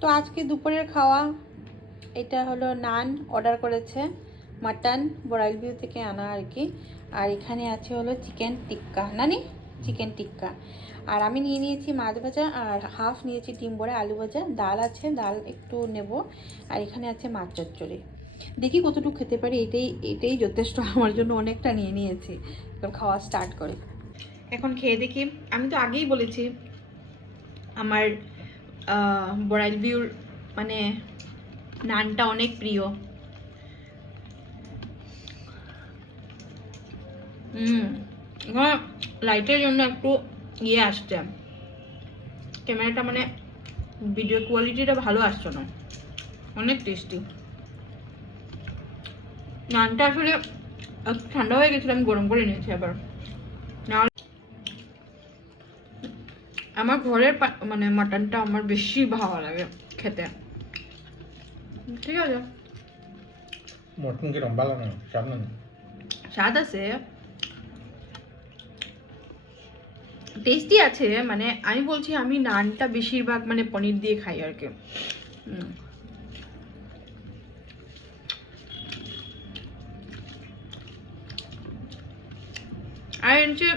তো আজকে দুপুরের খাওয়া এটা হলো নান অর্ডার করেছে, মাটন বড়াইল ভিউ থেকে আনা আর কি। আর এখানে আছে হলো চিকেন টিক্কা, নানি চিকেন টিক্কা। আর আমি নিয়ে নিয়েছি মাছ ভাজা, আর হাফ নিয়েছি ডিম বড়া আলু ভাজা, ডাল আছে, ডাল একটু নেব। আর এখানে আছে মাছ চচ্চড়ি। দেখি কতটুকু খেতে পারি, এটাই যথেষ্ট আমার জন্য, অনেকটা নিয়ে নিয়েছি। এখন খাওয়া স্টার্ট করে, এখন খেয়ে দেখি। আমি তো আগেই বলেছি আমার বড়াইল ভিউর মানে নানটা অনেক প্রিয়। এখানে লাইটের জন্য একটু ইয়ে আসছে, ক্যামেরাটা মানে ভিডিও কোয়ালিটিটা ভালো আসছে না। অনেক টেস্টি নানটা, আসলে ঠান্ডা হয়ে গেছিল, আমি গরম করে নিয়েছি আবার। না আমার ঘরের মানে মাটনটা আমার বেশি ভালো লাগে খেতে। ঠিক আছে, মটন কিরম ভালো না? স্বাদ না? স্বাদ আছে, টেস্টি আছে। মানে আমি বলছি আমি নানটা বেশিরভাগ মানে পনির দিয়ে খাই আর কি। আর এনেছে